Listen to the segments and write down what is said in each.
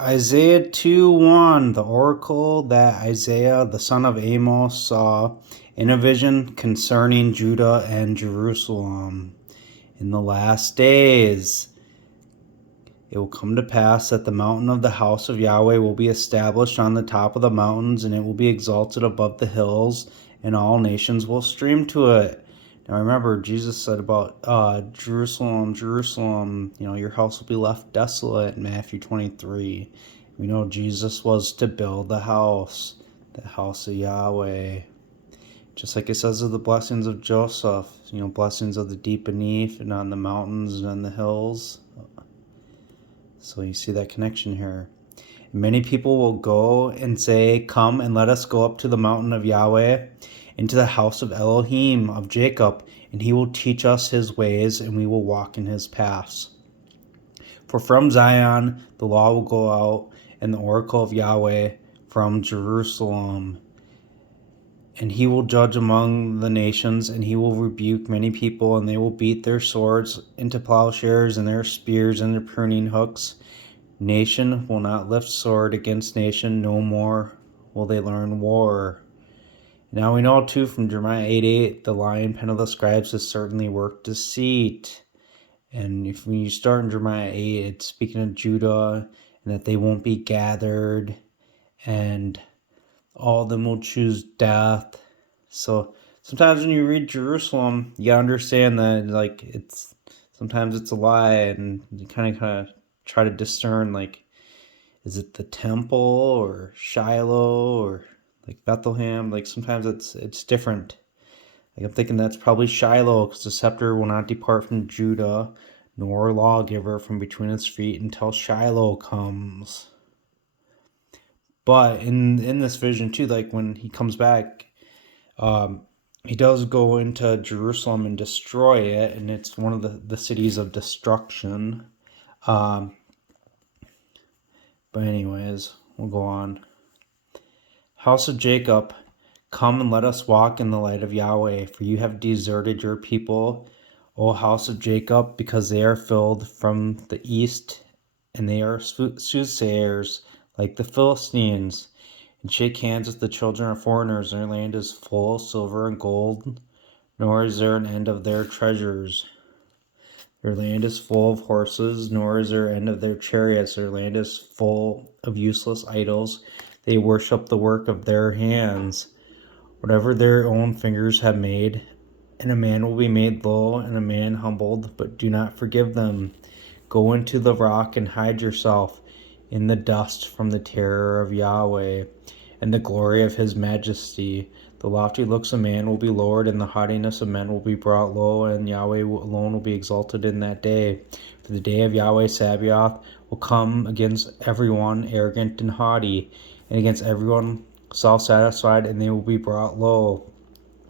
Isaiah 2:1, the oracle that Isaiah the son of Amos saw in a vision concerning Judah and Jerusalem. In the last days, it will come to pass that the mountain of the house of Yahweh will be established on the top of the mountains, and it will be exalted above the hills, and all nations will stream to it. Now remember, Jesus said about Jerusalem, Jerusalem, your house will be left desolate in Matthew 23. We know Jesus was to build the house of Yahweh. Just like it says of the blessings of Joseph, blessings of the deep beneath and on the mountains and on the hills. So you see that connection here. Many people will go and say, "Come and let us go up to the mountain of Yahweh, into the house of Elohim of Jacob, and he will teach us his ways, and we will walk in his paths." For from Zion the law will go out, and the oracle of Yahweh from Jerusalem. And he will judge among the nations, and he will rebuke many people, and they will beat their swords into plowshares, and their spears into pruning hooks. Nation will not lift sword against nation, no more will they learn war. Now we know too from Jeremiah 8:8, the lion pen of the scribes has certainly worked deceit. And when you start in Jeremiah 8, it's speaking of Judah, and that they won't be gathered, and all of them will choose death. So sometimes when you read Jerusalem, you gotta understand that sometimes it's a lie, and you kind of try to discern, is it the temple or Shiloh or Bethlehem? Sometimes it's different. I'm thinking that's probably Shiloh, because the scepter will not depart from Judah, nor lawgiver from between its feet until Shiloh comes. But in this vision too, when he comes back, he does go into Jerusalem and destroy it, and it's one of the cities of destruction. But anyways, we'll go on. House of Jacob, come and let us walk in the light of Yahweh, for you have deserted your people, O house of Jacob, because they are filled from the east, and they are soothsayers like the Philistines, and shake hands with the children of foreigners. Their land is full of silver and gold, nor is there an end of their treasures. Their land is full of horses, nor is there end of their chariots. Their land is full of useless idols. They worship the work of their hands, whatever their own fingers have made. And a man will be made low, and a man humbled, but do not forgive them. Go into the rock and hide yourself in the dust from the terror of Yahweh and the glory of his majesty. The lofty looks of man will be lowered, and the haughtiness of men will be brought low, and Yahweh alone will be exalted in that day. For the day of Yahweh Sabaoth will come against everyone arrogant and haughty, and against everyone self-satisfied, and they will be brought low,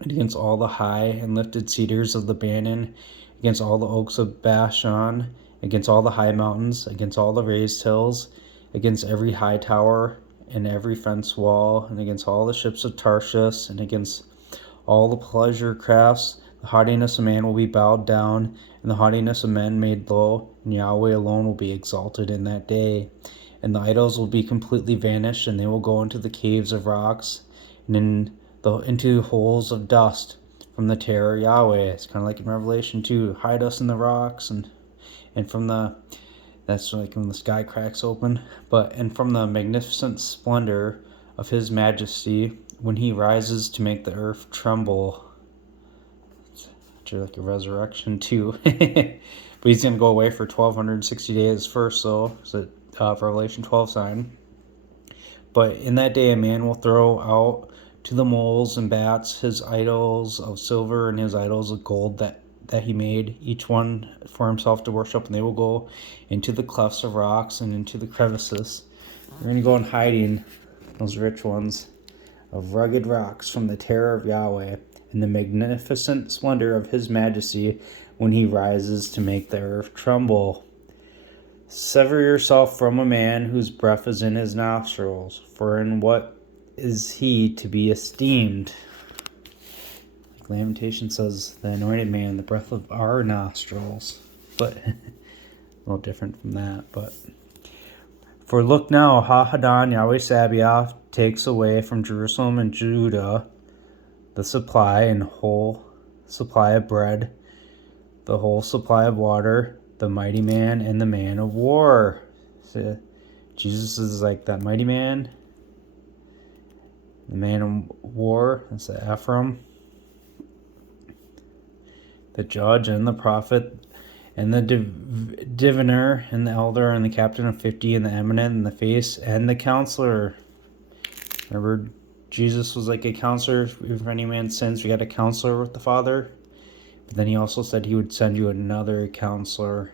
and against all the high and lifted cedars of Lebanon, against all the oaks of Bashan, against all the high mountains, against all the raised hills, against every high tower and every fence wall, and against all the ships of Tarshish, and against all the pleasure crafts. The haughtiness of man will be bowed down, and the haughtiness of men made low, and Yahweh alone will be exalted in that day. And the idols will be completely vanished, and they will go into the caves of rocks, and into holes of dust from the terror of Yahweh. It's kind of like in Revelation 2, hide us in the rocks, and from that's like when the sky cracks open, and from the magnificent splendor of his majesty, when he rises to make the earth tremble. It's actually like a resurrection too. But he's going to go away for 1260 days first, so it's a Revelation 12 sign. But in that day a man will throw out to the moles and bats his idols of silver and his idols of gold that he made, each one for himself to worship, and they will go into the clefts of rocks and into the crevices. They're going to go in hiding, those rich ones, of rugged rocks from the terror of Yahweh and the magnificent splendor of his majesty when he rises to make the earth tremble. Sever yourself from a man whose breath is in his nostrils, for in what is he to be esteemed? Like Lamentation says, the anointed man, the breath of our nostrils. But a little different from that. But For look now, Ha-Hadan, Yahweh Sabaoth, takes away from Jerusalem and Judah the supply and whole supply of bread, the whole supply of water, the mighty man and the man of war. So Jesus is like that mighty man, the man of war. That's the Ephraim, the judge and the prophet, and the diviner, and the elder, and the captain of 50, and the eminent, and the face, and the counselor. Remember, Jesus was like a counselor. If any man sins, we got a counselor with the Father. But then he also said he would send you another counselor.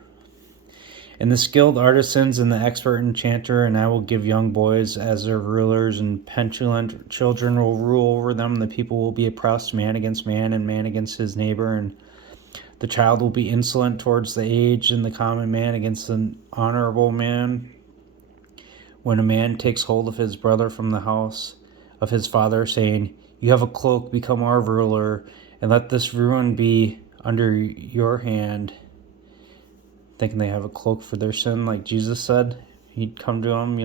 And the skilled artisans and the expert enchanter, and I will give young boys as their rulers, and petulant children will rule over them. The people will be oppressed, man against man, and man against his neighbor, and the child will be insolent towards the aged, and the common man against the honorable man. When a man takes hold of his brother from the house of his father, saying, "You have a cloak, become our ruler, and let this ruin be under your hand," thinking they have a cloak for their sin, like Jesus said he'd come to them.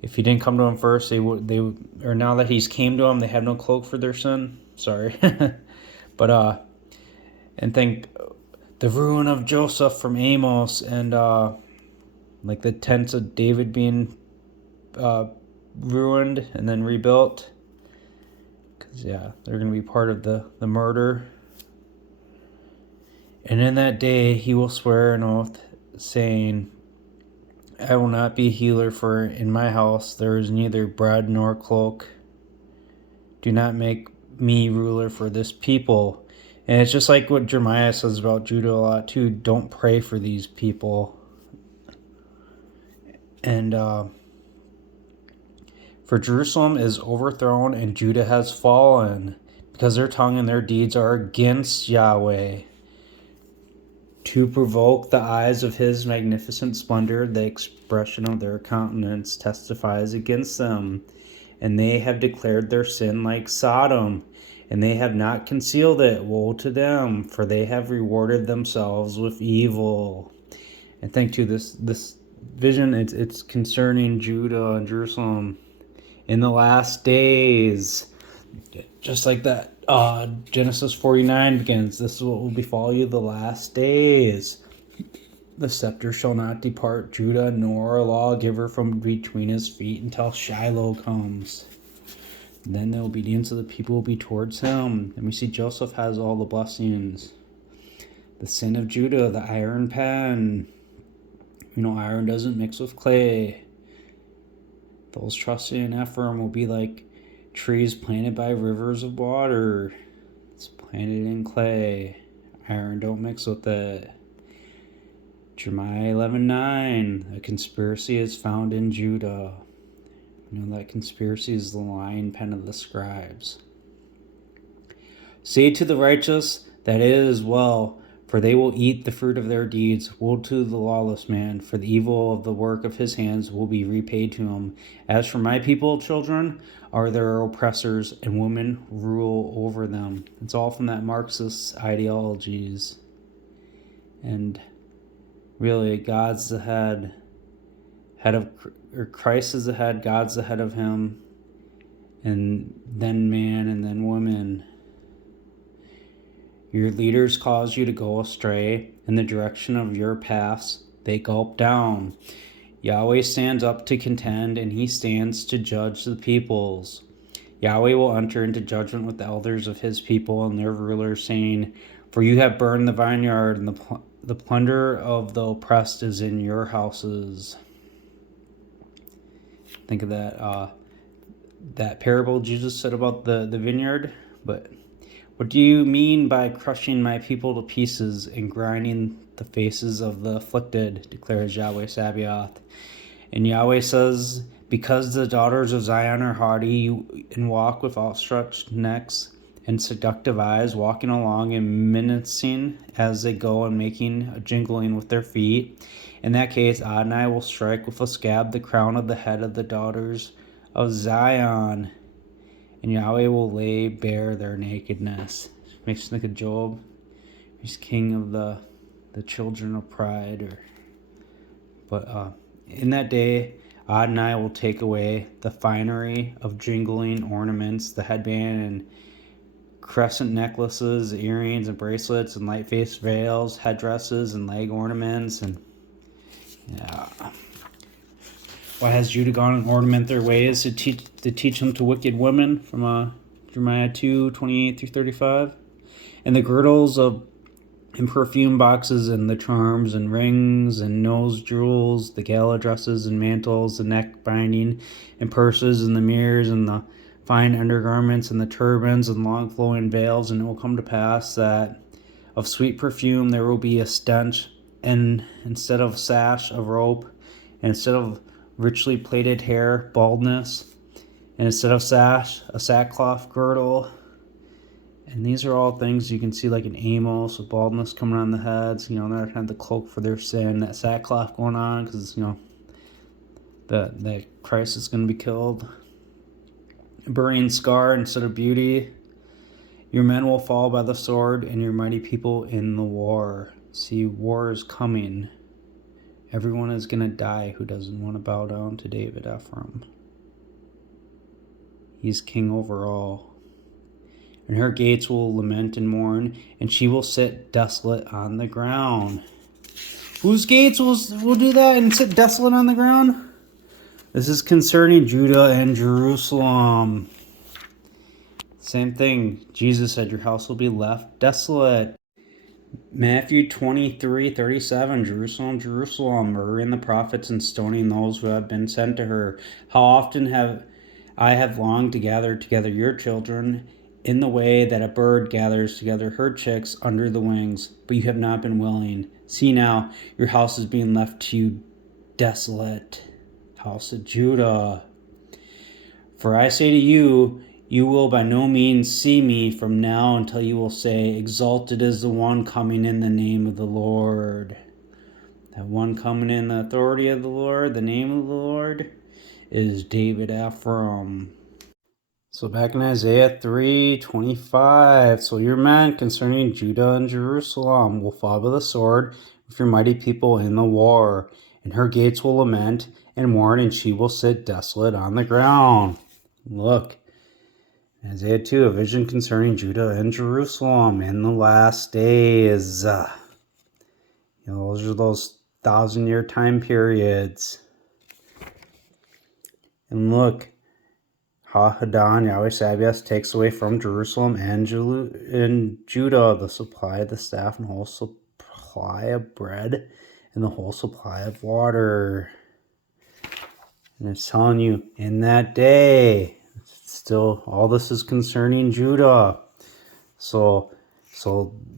If he didn't come to them first, or now that he's came to them, they have no cloak for their sin. Sorry, but and think the ruin of Joseph from Amos, and like the tents of David being ruined and then rebuilt, because they're going to be part of the murder. And in that day he will swear an oath, saying, "I will not be a healer, for in my house there is neither bread nor cloak. Do not make me ruler for this people." And it's just like what Jeremiah says about Judah a lot too. Don't pray for these people. And for Jerusalem is overthrown and Judah has fallen, because their tongue and their deeds are against Yahweh. To provoke the eyes of his magnificent splendor, the expression of their countenance testifies against them. And they have declared their sin like Sodom, and they have not concealed it. Woe to them, for they have rewarded themselves with evil. And think too, this vision, it's concerning Judah and Jerusalem in the last days. Just like that Genesis 49 begins, "This is what will befall you the last days. The scepter shall not depart Judah, nor a lawgiver from between his feet, until Shiloh comes. Then the obedience of the people will be towards him." And we see Joseph has all the blessings. The sin of Judah, the iron pan. Iron doesn't mix with clay. Those trusting in Ephraim will be like trees planted by rivers of water. It's planted in clay. Iron don't mix with it. Jeremiah 11:9. A conspiracy is found in Judah. That conspiracy is the lying pen of the scribes. "Say to the righteous that it is well, for they will eat the fruit of their deeds. Woe to the lawless man, for the evil of the work of his hands will be repaid to him. As for my people, children are their oppressors, and women rule over them." It's all from that Marxist ideologies. And really, God's the head of, or Christ is the head, God's the head of him, and then man, and then woman. Your leaders cause you to go astray in the direction of your paths. They gulp down. Yahweh stands up to contend, and he stands to judge the peoples. Yahweh will enter into judgment with the elders of his people and their rulers, saying, "For you have burned the vineyard, and the plunder of the oppressed is in your houses." Think of that parable Jesus said about the vineyard. But what do you mean by crushing my people to pieces and grinding the faces of the afflicted, declares Yahweh Sabaoth. And Yahweh says, "Because the daughters of Zion are haughty and walk with outstretched necks and seductive eyes, walking along and menacing as they go and making a jingling with their feet. In that case, Adonai will strike with a scab the crown of the head of the daughters of Zion, and Yahweh will lay bare their nakedness." Makes me think of Job. He's king of the children of pride. But In that day, Adonai will take away the finery of jingling ornaments, the headband and crescent necklaces, earrings and bracelets, and light-faced veils, headdresses and leg ornaments, and yeah. Why has Judah gone and ornament their ways to teach them to wicked women? From Jeremiah 2:28-35. And the girdles of and perfume boxes and the charms and rings and nose jewels, the gala dresses and mantles, the neck binding and purses and the mirrors and the fine undergarments and the turbans and long flowing veils. And it will come to pass that of sweet perfume there will be a stench, and instead of sash, a rope, and instead of richly plaited hair, baldness, and instead of sash, a sackcloth girdle. And these are all things you can see, like an Amos, with baldness coming on the heads. They're kind of the cloak for their sin. That sackcloth going on because that Christ is going to be killed. A burning scar instead of beauty. Your men will fall by the sword, and your mighty people in the war. See, war is coming. Everyone is going to die who doesn't want to bow down to David Ephraim. He's king over all. And her gates will lament and mourn, and she will sit desolate on the ground. Whose gates will do that and sit desolate on the ground? This is concerning Judah and Jerusalem. Same thing. Jesus said, your house will be left desolate. Matthew 23:37. Jerusalem, Jerusalem, murdering the prophets and stoning those who have been sent to her. How often have I longed to gather together your children in the way that a bird gathers together her chicks under the wings, but you have not been willing. See now, your house is being left to you desolate, house of Judah. For I say to you, you will by no means see me from now until you will say, exalted is the one coming in the name of the Lord. That one coming in the authority of the Lord, the name of the Lord, is David Ephraim. So back in Isaiah 3:25, so your men concerning Judah and Jerusalem will fall by the sword with your mighty people in the war, and her gates will lament and mourn, and she will sit desolate on the ground. Look, Isaiah 2, a vision concerning Judah and Jerusalem in the last days. Those are those 1,000-year time periods. And look, Ha-Hadan, Yahweh Sabaoth, takes away from Jerusalem and Judah the supply of the staff and whole supply of bread and the whole supply of water. And it's telling you, in that day, still, all this is concerning Judah. So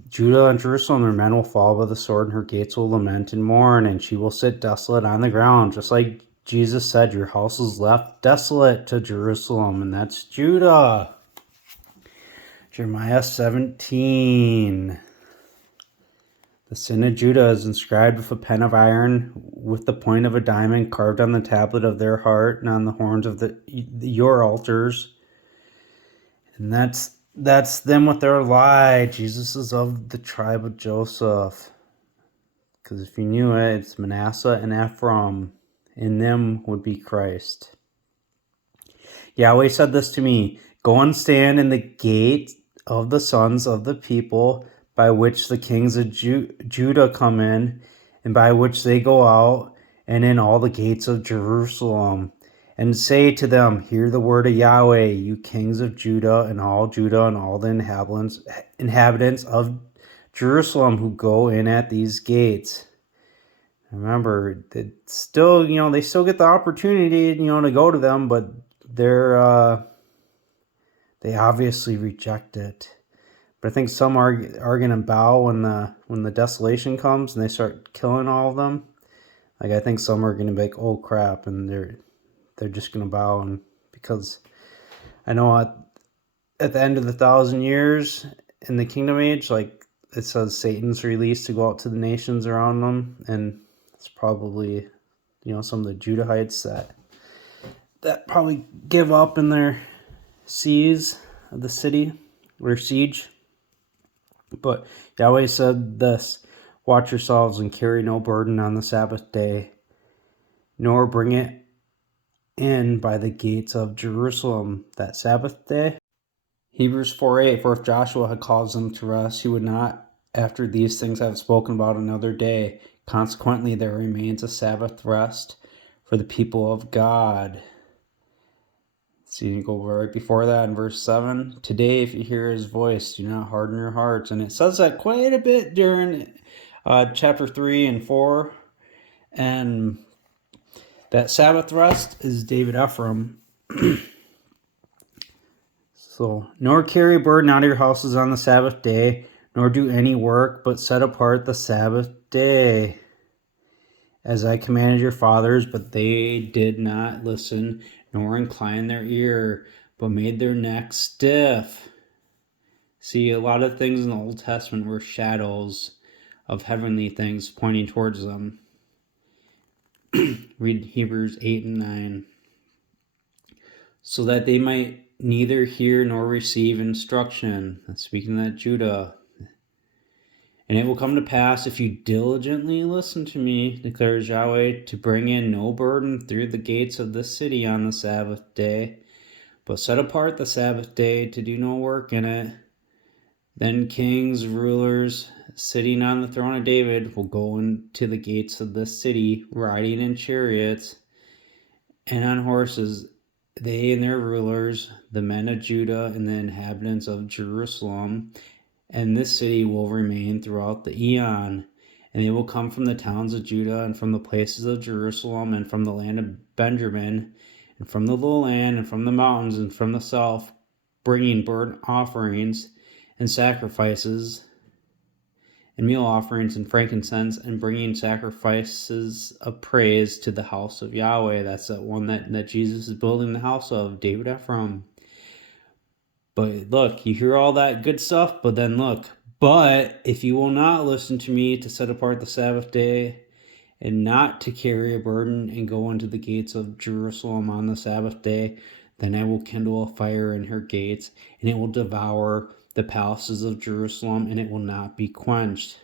Judah and Jerusalem, their men will fall by the sword, and her gates will lament and mourn, and she will sit desolate on the ground, just like Jesus said, your house is left desolate to Jerusalem, and that's Judah. Jeremiah 17. The sin of Judah is inscribed with a pen of iron, with the point of a diamond carved on the tablet of their heart and on the horns of your altars. And that's them with their lie. Jesus is of the tribe of Joseph. Because if you knew it, it's Manasseh and Ephraim. In them would be Christ. Yahweh said this to me, go and stand in the gate of the sons of the people, by which the kings of Judah come in, and by which they go out, and in all the gates of Jerusalem. And say to them, hear the word of Yahweh, you kings of Judah and all the inhabitants of Jerusalem who go in at these gates. Remember, they still get the opportunity, to go to them, but they obviously reject it. But I think some are going to bow when the desolation comes and they start killing all of them. Like, I think some are going to be like, oh crap, and they're just going to bow. And because I know at the end of the 1,000 years in the kingdom age, like it says, Satan's released to go out to the nations around them, and it's probably, some of the Judahites that probably give up in their siege of the city, or siege. But Yahweh said this, watch yourselves and carry no burden on the Sabbath day. nor bring it in by the gates of Jerusalem that Sabbath day. Hebrews 4:8, for if Joshua had caused them to rest, he would not after these things have spoken about another day. Consequently, there remains a Sabbath rest for the people of God. So you go right before that in verse 7. Today, if you hear his voice, do not harden your hearts. And it says that quite a bit during chapter 3 and 4. And that Sabbath rest is David Ephraim. So, nor carry a burden out of your houses on the Sabbath day, nor do any work, but set apart the Sabbath day, as I commanded your fathers, but they did not listen, nor incline their ear, but made their necks stiff. See, a lot of things in the Old Testament were shadows of heavenly things pointing towards them. Read Hebrews 8 and 9. So that they might neither hear nor receive instruction. That's speaking of that Judah. And it will come to pass, if you diligently listen to me, declares Yahweh, to bring in no burden through the gates of this city on the Sabbath day, but set apart the Sabbath day to do no work in it. Then kings, rulers, sitting on the throne of David, will go into the gates of this city, riding in chariots and on horses, they and their rulers, the men of Judah and the inhabitants of Jerusalem, and this city will remain throughout the eon. And they will come from the towns of Judah and from the places of Jerusalem and from the land of Benjamin and from the lowland and from the mountains and from the south, bringing burnt offerings and sacrifices and meal offerings and frankincense, and bringing sacrifices of praise to the house of Yahweh. That's that one that Jesus is building the house of, David Ephraim. But look, you hear all that good stuff, but then look, but if you will not listen to me to set apart the Sabbath day, and not to carry a burden and go into the gates of Jerusalem on the Sabbath day, then I will kindle a fire in her gates, and it will devour the palaces of Jerusalem, and it will not be quenched.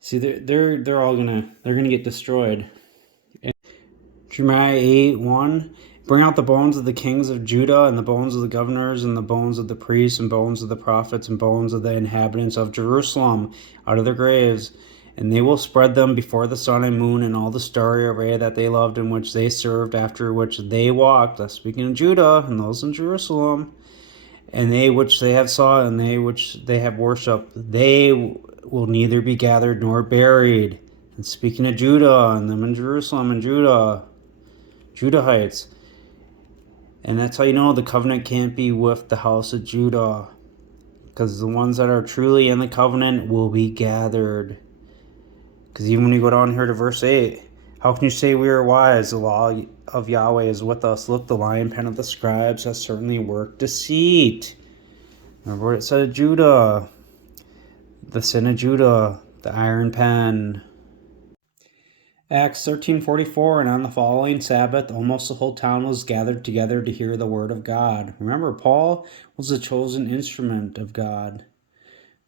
See, they're all gonna get destroyed. Jeremiah 8:1, bring out the bones of the kings of Judah, and the bones of the governors, and the bones of the priests, and bones of the prophets, and bones of the inhabitants of Jerusalem out of their graves. And they will spread them before the sun and moon and all the starry array that they loved, in which they served, after which they walked. That's speaking of Judah and those in Jerusalem. And they which they have saw, and they which they have worshipped, they will neither be gathered nor buried. And speaking of Judah and them in Jerusalem and Judahites. And that's how you know the covenant can't be with the house of Judah, because the ones that are truly in the covenant will be gathered. Because even when you go down here to verse 8, how can you say we are wise? The law of Yahweh is with us. Look, the lion pen of the scribes has certainly worked deceit. Remember what it said of Judah, the sin of Judah, the iron pen. Acts 13:44, and on the following Sabbath, almost the whole town was gathered together to hear the word of God. Remember, Paul was the chosen instrument of God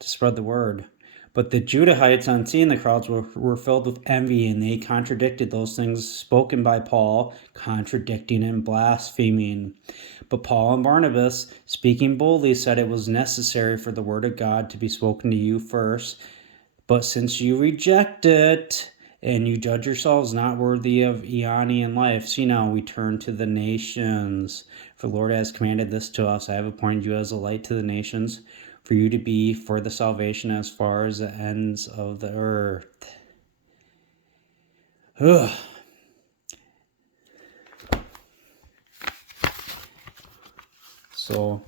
to spread the word. But the Judahites, on seeing the crowds, were filled with envy, and they contradicted those things spoken by Paul, contradicting and blaspheming. But Paul and Barnabas, speaking boldly, said it was necessary for the word of God to be spoken to you first. But since you reject it, and you judge yourselves not worthy of Eonian life, see now we turn to the nations. For the Lord has commanded this to us, I have appointed you as a light to the nations, for you to be for the salvation as far as the ends of the earth. Ugh. So,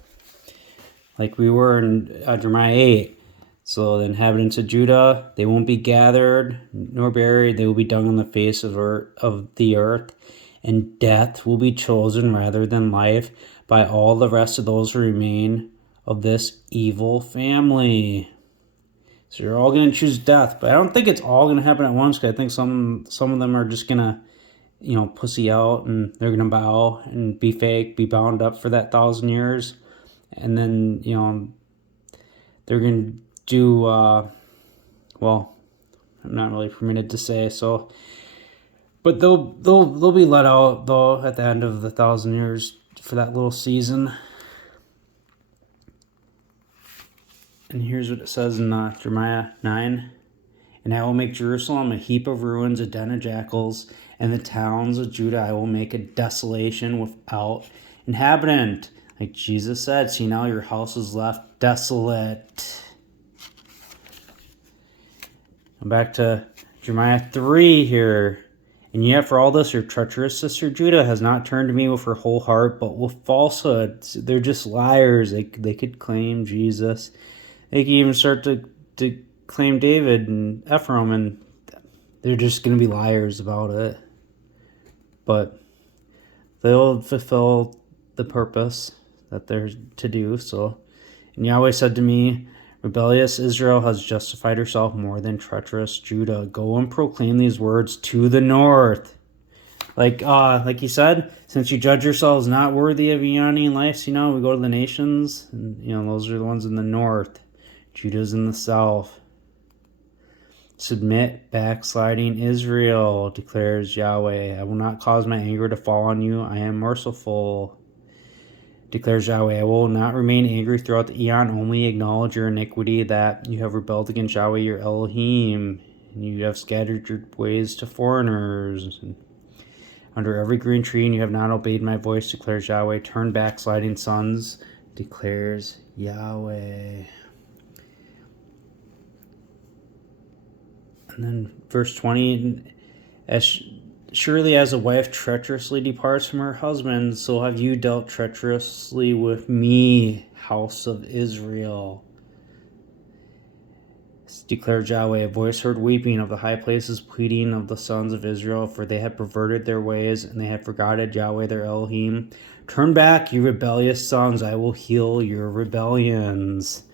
like we were in Jeremiah 8, so the inhabitants of Judah, they won't be gathered nor buried, they will be dung on the face of the earth, and death will be chosen rather than life by all the rest of those who remain of this evil family. So you're all going to choose death, but I don't think it's all going to happen at once, because I think some of them are just going to, pussy out, and they're going to bow and be fake, be bound up for that 1,000 years. And then, they're going to do, well, I'm not really permitted to say. So But they'll be let out though at the end of the 1,000 years for that little season. And here's what it says in Jeremiah 9. And I will make Jerusalem a heap of ruins, a den of jackals, and the towns of Judah I will make a desolation without inhabitant. Like Jesus said, see now your house is left desolate. I'm back to Jeremiah 3 here. And yet for all this, your treacherous sister Judah has not turned to me with her whole heart, but with falsehood. They're just liars. They could claim Jesus. They could even start to claim David and Ephraim, and they're just going to be liars about it. But they'll fulfill the purpose that they're to do. So, and Yahweh said to me, rebellious Israel has justified herself more than treacherous Judah. Go and proclaim these words to the north. Like he said, since you judge yourselves not worthy of eon life, we go to the nations, and those are the ones in the north. Judah's in the south. Submit, backsliding Israel, declares Yahweh. I will not cause my anger to fall on you. I am merciful, declares Yahweh. I will not remain angry throughout the eon. Only acknowledge your iniquity, that you have rebelled against Yahweh your Elohim, and you have scattered your ways to foreigners. And under every green tree, and you have not obeyed my voice, declares Yahweh. Turn back, sliding sons, declares Yahweh. And then verse 20, surely as a wife treacherously departs from her husband, so have you dealt treacherously with me, house of Israel. Declares Yahweh. A voice heard weeping of the high places, pleading of the sons of Israel, for they had perverted their ways, and they had forgotten Yahweh their Elohim. Turn back, you rebellious sons, I will heal your rebellions.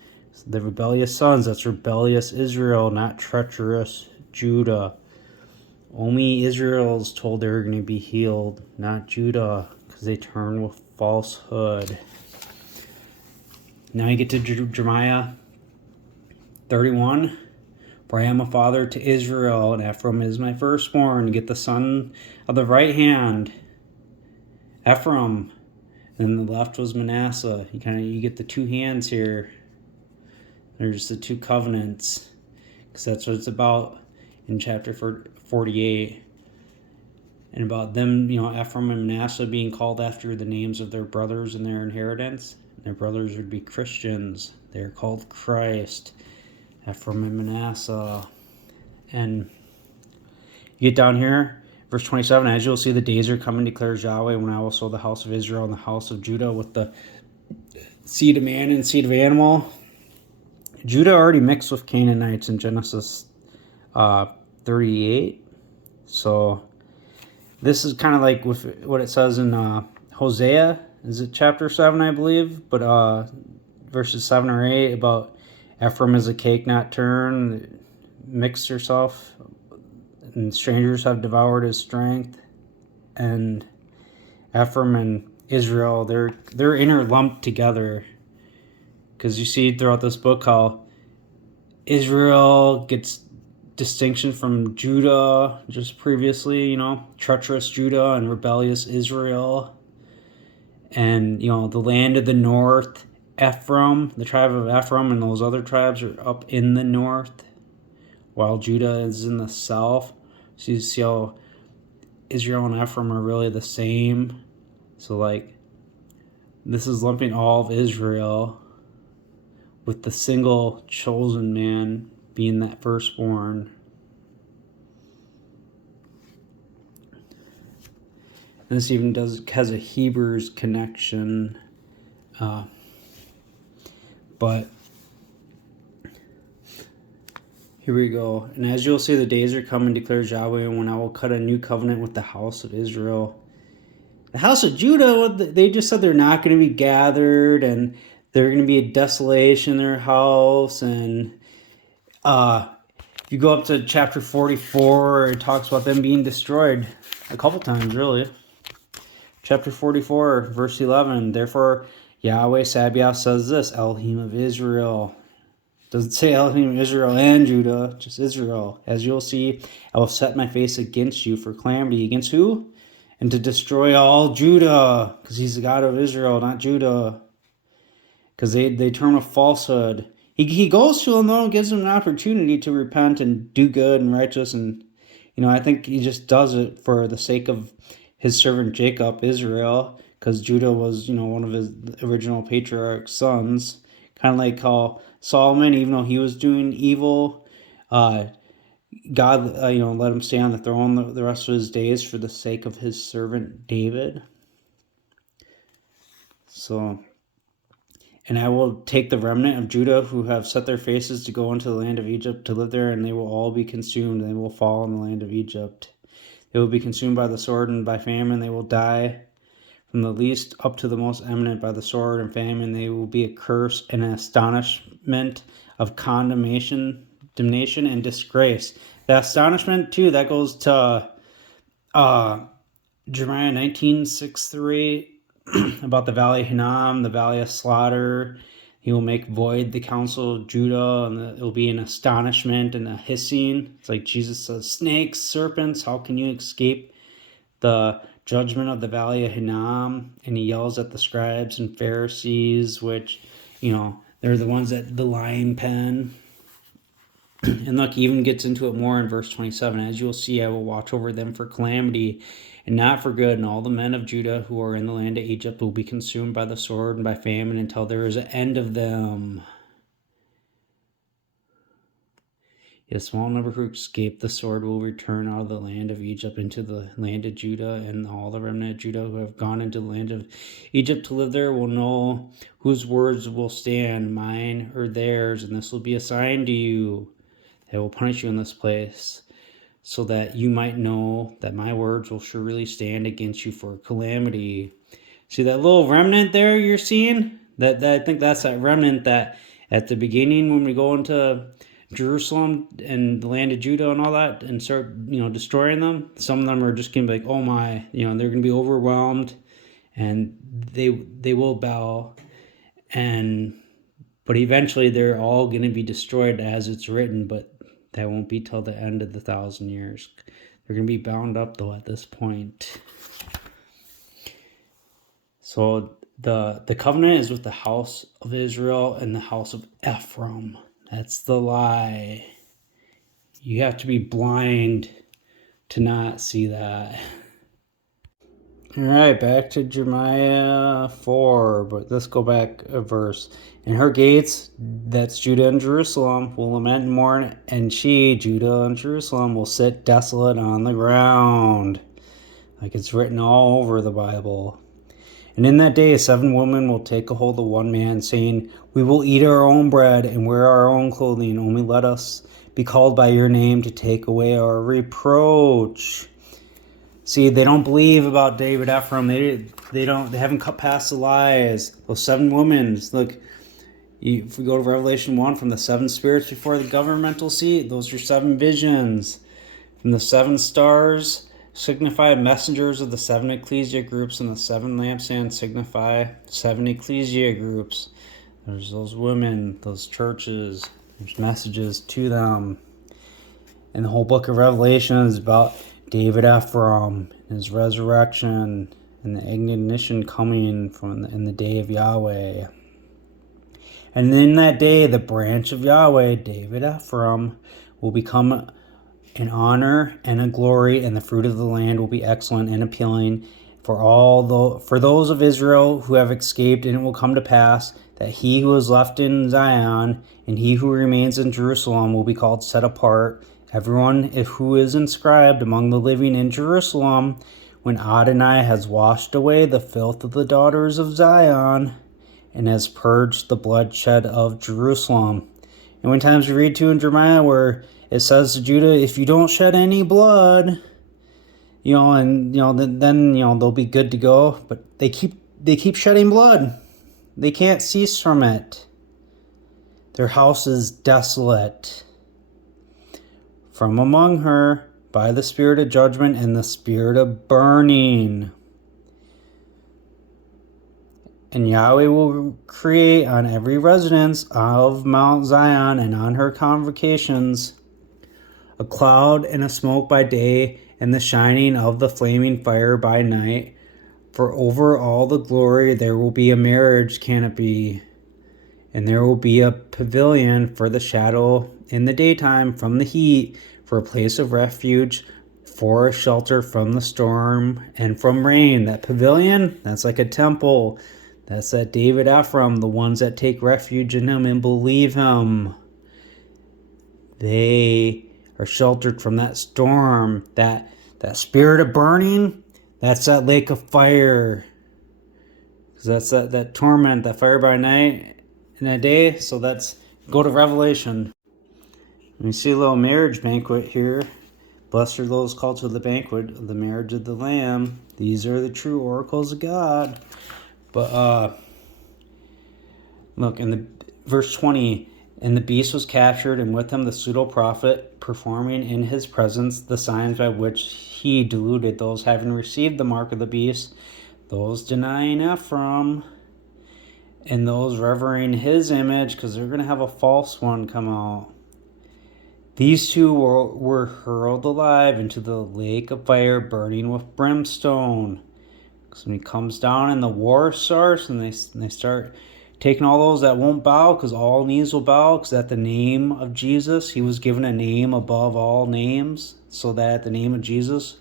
The rebellious sons, that's rebellious Israel, not treacherous Judah. Only Israel's told they're going to be healed, not Judah, because they turn with falsehood. Now you get to Jeremiah 31. For I am a father to Israel, and Ephraim is my firstborn. Get the son of the right hand, Ephraim, and the left was Manasseh. You get the two hands here. There's the two covenants, because that's what it's about in chapter 48. And about them, Ephraim and Manasseh being called after the names of their brothers and their inheritance. Their brothers would be Christians. They're called Christ. Ephraim and Manasseh. And you get down here, verse 27, as you'll see, the days are coming, declares Yahweh, when I will sow the house of Israel and the house of Judah with the seed of man and seed of animal. Judah already mixed with Canaanites in Genesis 38. So this is kind of like with what it says in Hosea. Is it chapter 7, I believe? But verses 7 or 8 about Ephraim is a cake not turned, mixed herself, and strangers have devoured his strength. And Ephraim and Israel, they're interlumped together. Because you see throughout this book how Israel gets distinction from Judah just previously, treacherous Judah and rebellious Israel. And, the land of the north, Ephraim, the tribe of Ephraim, and those other tribes are up in the north, while Judah is in the south. So you see how Israel and Ephraim are really the same. So, this is lumping all of Israel, with the single chosen man being that firstborn. And this even has a Hebrews connection. But here we go. And as you'll see, the days are coming, declares Yahweh, when I will cut a new covenant with the house of Israel. The house of Judah, they just said they're not going to be gathered, and they're going to be a desolation in their house. And if you go up to chapter 44, it talks about them being destroyed a couple times, really. Chapter 44, verse 11. Therefore, Yahweh Sabaoth says this, Elohim of Israel. Doesn't say Elohim, Israel and Judah, just Israel. As you'll see, I will set my face against you for calamity. Against who? And to destroy all Judah, because he's the God of Israel, not Judah. Because they term a falsehood. He goes to them, though, and gives them an opportunity to repent and do good and righteous. And, I think he just does it for the sake of his servant Jacob, Israel, because Judah was, one of his original patriarch sons. Kind of like how Solomon, even though he was doing evil, God, let him stay on the throne the rest of his days for the sake of his servant David. So, and I will take the remnant of Judah who have set their faces to go into the land of Egypt to live there, and they will all be consumed, and they will fall in the land of Egypt. They will be consumed by the sword and by famine. They will die from the least up to the most eminent by the sword and famine. They will be a curse and an astonishment of condemnation, damnation, and disgrace. The astonishment, too, that goes to Jeremiah 19:6-8 about the valley of Hinnom, the valley of slaughter. He will make void the counsel of Judah, and it will be an astonishment and a hissing. It's like Jesus says, snakes, serpents, how can you escape the judgment of the valley of Hinnom? And he yells at the scribes and Pharisees, which, they're the ones at the lion pen. And look, he even gets into it more in verse 27. As you will see, I will watch over them for calamity and not for good, and all the men of Judah who are in the land of Egypt will be consumed by the sword and by famine until there is an end of them. A small number who escape the sword will return out of the land of Egypt into the land of Judah, and all the remnant of Judah who have gone into the land of Egypt to live there will know whose words will stand, mine or theirs, and this will be a sign to you. I will punish you in this place, so that you might know that my words will surely stand against you for calamity. See that little remnant there you're seeing? That I think that's that remnant that at the beginning when we go into Jerusalem and the land of Judah and all that and start, destroying them. Some of them are just going to be like, oh my, they're going to be overwhelmed and they will bow. But eventually they're all going to be destroyed as it's written, but that won't be till the end of the 1,000 years. They're going to be bound up, though, at this point. So the covenant is with the house of Israel and the house of Ephraim. That's the lie. You have to be blind to not see that. All right, back to Jeremiah 4, but let's go back a verse. In her gates, that's Judah and Jerusalem, will lament and mourn, and she, Judah and Jerusalem, will sit desolate on the ground. Like it's written all over the Bible. And in that day, 7 women will take a hold of one man, saying, we will eat our own bread and wear our own clothing. Only let us be called by your name to take away our reproach. See, they don't believe about David Ephraim. They haven't cut past the lies. Those 7 women, look, if we go to Revelation 1, from the 7 spirits before the governmental seat, those are 7 visions. From the 7 stars signify messengers of the 7 ecclesia groups, and the 7 lampstands signify 7 ecclesia groups. There's those women, those churches, there's messages to them. And the whole book of Revelation is about David Ephraim, his resurrection, and the ignition coming in the day of Yahweh. And in that day, the branch of Yahweh, David Ephraim, will become an honor and a glory, and the fruit of the land will be excellent and appealing for those of Israel who have escaped. And it will come to pass that he who is left in Zion and he who remains in Jerusalem will be called set apart, everyone who is inscribed among the living in Jerusalem, when Adonai has washed away the filth of the daughters of Zion and has purged the bloodshed of Jerusalem. And when times we read to in Jeremiah where it says to Judah, if you don't shed any blood, then they'll be good to go. But they keep shedding blood. They can't cease from it. Their house is desolate. From among her, by the spirit of judgment and the spirit of burning. And Yahweh will create on every residence of Mount Zion and on her convocations a cloud and a smoke by day, and the shining of the flaming fire by night. For over all the glory there will be a marriage canopy, and there will be a pavilion for the shadow in the daytime from the heat, for a place of refuge, for a shelter from the storm and from rain. That pavilion, that's like a temple. That's that David Ephraim, the ones that take refuge in him and believe him. They are sheltered from that storm, that spirit of burning. That's that lake of fire. Because that's that torment, that fire by night and a day. So that's, go to Revelation. We see a little marriage banquet here. Blessed are those called to the banquet of the marriage of the Lamb. These are the true oracles of God. But look in the verse 20, and the beast was captured, and with him the pseudo prophet, performing in his presence the signs by which he deluded those having received the mark of the beast, those denying Ephraim, and those revering his image, because they're going to have a false one come out. These two were hurled alive into the lake of fire burning with brimstone. So when he comes down and the war starts, and they start taking all those that won't bow, because all knees will bow, because at the name of Jesus, he was given a name above all names, so that at the name of Jesus,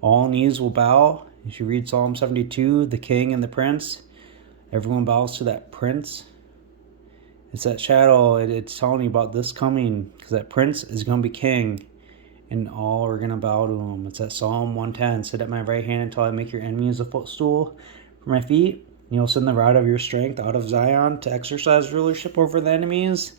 all knees will bow. If you read Psalm 72, the king and the prince, everyone bows to that prince. It's that shadow. It's telling you about this coming, because that prince is going to be king, and all are going to bow to him. It's that Psalm 110. Sit at my right hand until I make your enemies a footstool for my feet. You'll send the rod of your strength out of Zion to exercise rulership over the enemies.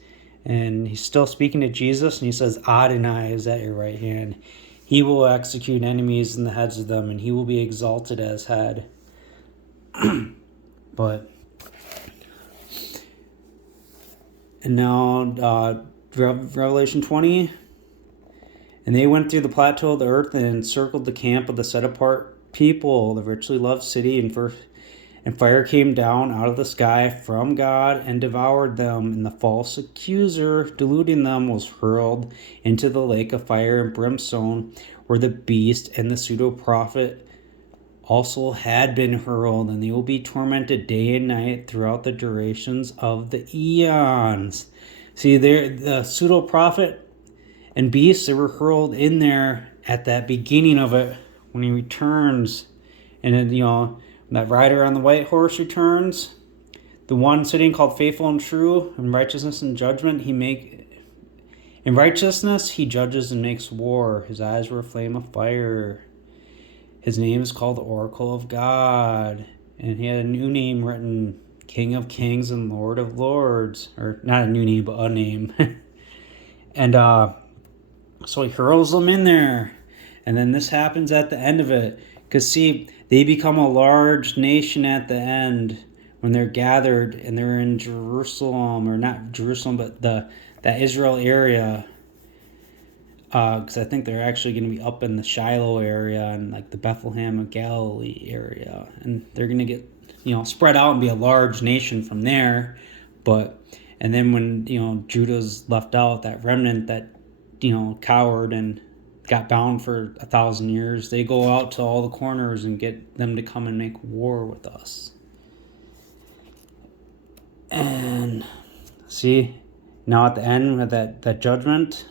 And he's still speaking to Jesus, and he says, Adonai is at your right hand. He will execute enemies in the heads of them, and he will be exalted as head. And now, Revelation 20. And they went through the plateau of the earth and encircled the camp of the set-apart people, the richly loved city, and fire came down out of the sky from God and devoured them. And the false accuser, deluding them, was hurled into the lake of fire and brimstone, where the beast and the pseudo-prophet also had been hurled, and they will be tormented day and night throughout the durations of the eons. See, the pseudo-prophet and beast, they were hurled in there at that beginning of it when he returns. And then, that rider on the white horse returns. The one sitting called faithful and true, in righteousness and judgment, in righteousness he judges and makes war. His eyes were a flame of fire. His name is called the Oracle of God. And he had a new name written, King of Kings and Lord of Lords. Or not a new name, but a name. And so he hurls them in there. And then this happens at the end of it. Because see, they become a large nation at the end when they're gathered and they're in Jerusalem, or not Jerusalem, but that Israel area. Because I think they're actually going to be up in the Shiloh area and like the Bethlehem of Galilee area. And they're going to get, spread out and be a large nation from there. And then when, Judah's left out, that remnant that, cowered and got bound for 1,000 years, they go out to all the corners and get them to come and make war with us. And see, now at the end of that judgment,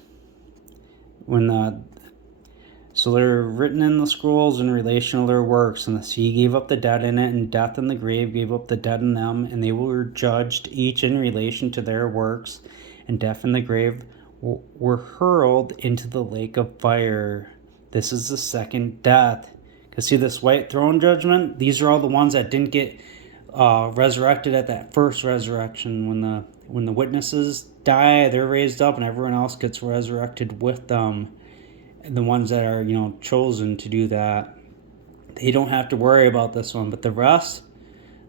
so they're written in the scrolls in relation to their works, and the sea gave up the dead in it, and death and the grave gave up the dead in them, and they were judged each in relation to their works, and death and the grave were hurled into the lake of fire. This is the second death. Because see, this white throne judgment, these are all the ones that didn't get resurrected at that first resurrection. When the witnesses die, they're raised up, and everyone else gets resurrected with them. And the ones that are chosen to do that, they don't have to worry about this one. But the rest,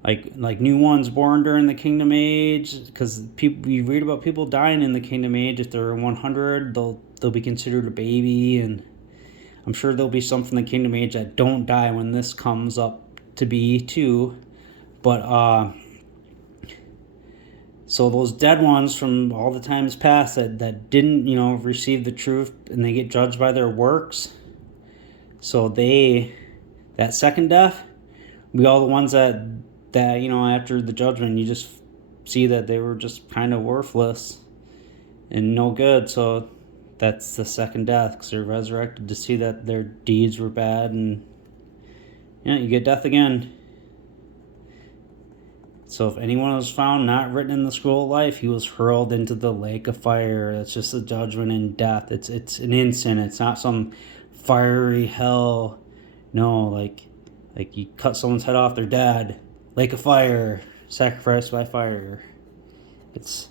like new ones born during the kingdom age, because you read about people dying in the kingdom age. If they're 100, they'll be considered a baby, and I'm sure there'll be some from the kingdom age that don't die when this comes up to be too. But so those dead ones from all the times past that didn't, receive the truth, and they get judged by their works. So that second death, we all the ones that after the judgment, you just see that they were just kind of worthless and no good. So that's the second death, because they're resurrected to see that their deeds were bad, and you get death again. So if anyone was found not written in the scroll of life, he was hurled into the lake of fire. That's just a judgment and death. It's an instant. It's not some fiery hell. No, like you cut someone's head off, they're dead. Lake of fire, sacrificed by fire. It's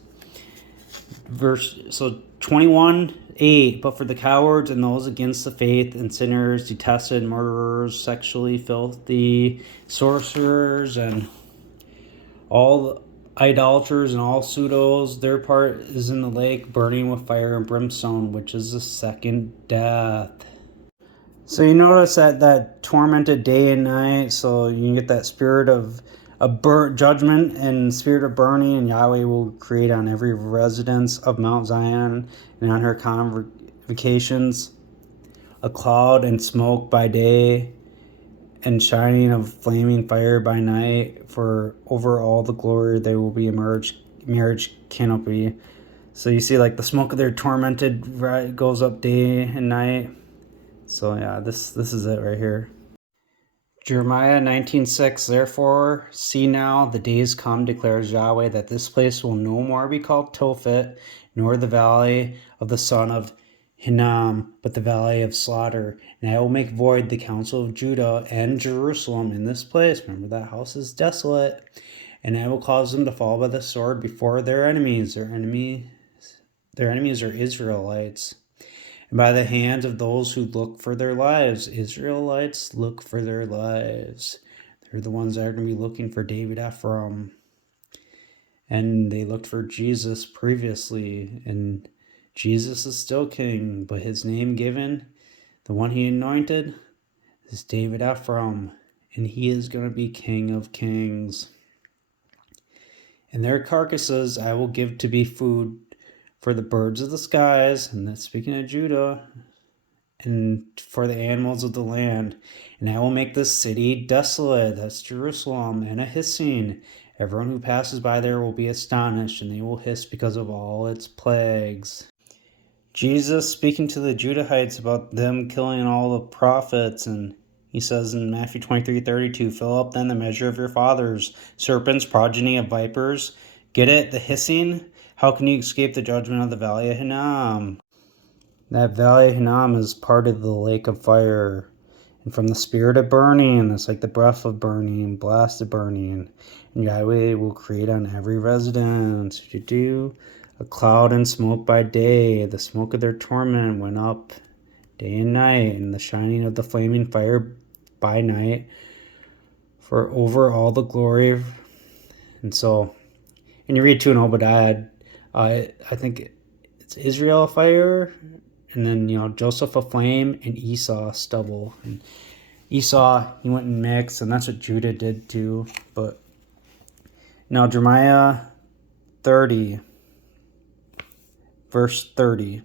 verse 21:8. But for the cowards and those against the faith, and sinners, detested, murderers, sexually filthy, sorcerers, and all idolaters and all pseudos, their part is in the lake burning with fire and brimstone, which is the second death. So you notice that tormented day and night, so you can get that spirit of judgment and spirit of burning, and Yahweh will create on every residence of Mount Zion and on her convocations a cloud and smoke by day, and shining of flaming fire by night, for over all the glory they will be a marriage canopy. So you see, like, the smoke of their tormented goes up day and night. So yeah, this is it right here. Jeremiah 19:6. Therefore, see now the days come, declares Yahweh, that this place will no more be called Tophet, nor the valley of the son of Hinnom, but the valley of slaughter. And I will make void the counsel of Judah and Jerusalem in this place. Remember, that house is desolate. And I will cause them to fall by the sword before their enemies. Their enemies are Israelites. And by the hands of those who look for their lives. Israelites look for their lives. They're the ones that are going to be looking for David Ephraim. And they looked for Jesus previously, and Jesus is still king, but his name given, the one he anointed, is David Ephraim, and he is going to be King of Kings. And their carcasses I will give to be food for the birds of the skies, and that's speaking of Judah, and for the animals of the land. And I will make this city desolate, that's Jerusalem, and a hissing. Everyone who passes by there will be astonished, and they will hiss because of all its plagues. Jesus speaking to the Judahites about them killing all the prophets, and he says in Matthew 23:32, fill up then the measure of your fathers, serpents, progeny of vipers. Get it? The hissing? How can you escape the judgment of the valley of Hinnom? That valley of Hinnom is part of the lake of fire. And from the spirit of burning, it's like the breath of burning, blast of burning. And Yahweh will create on every residence. You do a cloud and smoke by day. The smoke of their torment went up day and night, and the shining of the flaming fire by night, for over all the glory. And so, and you read too in Obadiah, I think it's Israel fire, and then Joseph a flame, and Esau stubble. And Esau, he went and mixed, and that's what Judah did too. But now Jeremiah 30, verse 30.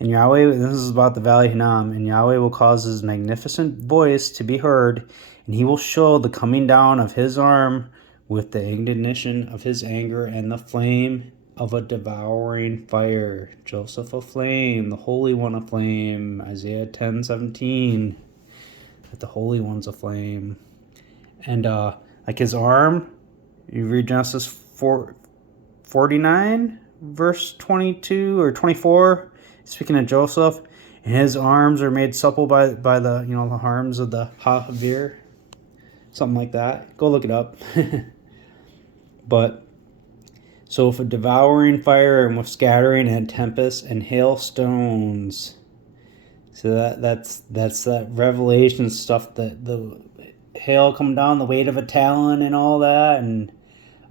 And Yahweh, this is about the valley of Hinnom, and Yahweh will cause his magnificent voice to be heard, and he will show the coming down of his arm with the indignation of his anger and the flame of a devouring fire. Joseph aflame, the Holy One aflame. Isaiah 10:17. That the Holy One's aflame. And like his arm, you read Genesis 49, verse 22 or 24, speaking of Joseph, and his arms are made supple by the the arms of the Hahavir, something like that. Go look it up. But so with a devouring fire and with scattering and tempest and hailstones. So that's that Revelation stuff, that the hail come down, the weight of a talon and all that, and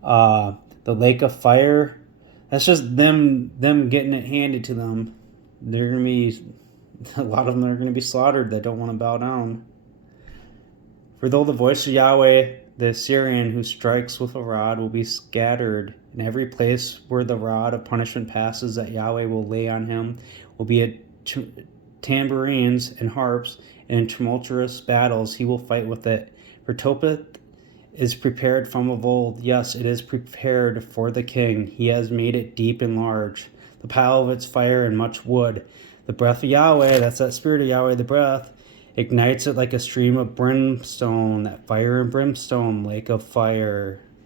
the lake of fire. That's just them getting it handed to them. They're gonna be, a lot of them are gonna be slaughtered that don't want to bow down. For though the voice of Yahweh, the Assyrian who strikes with a rod will be scattered, and every place where the rod of punishment passes that Yahweh will lay on him will be at tambourines and harps, and in tumultuous battles he will fight with it. For Tophet is prepared from of old, yes, it is prepared for the king. He has made it deep and large, the pile of its fire and much wood. The breath of Yahweh, that's that Spirit of Yahweh, the breath, ignites it like a stream of brimstone, that fire and brimstone, lake of fire.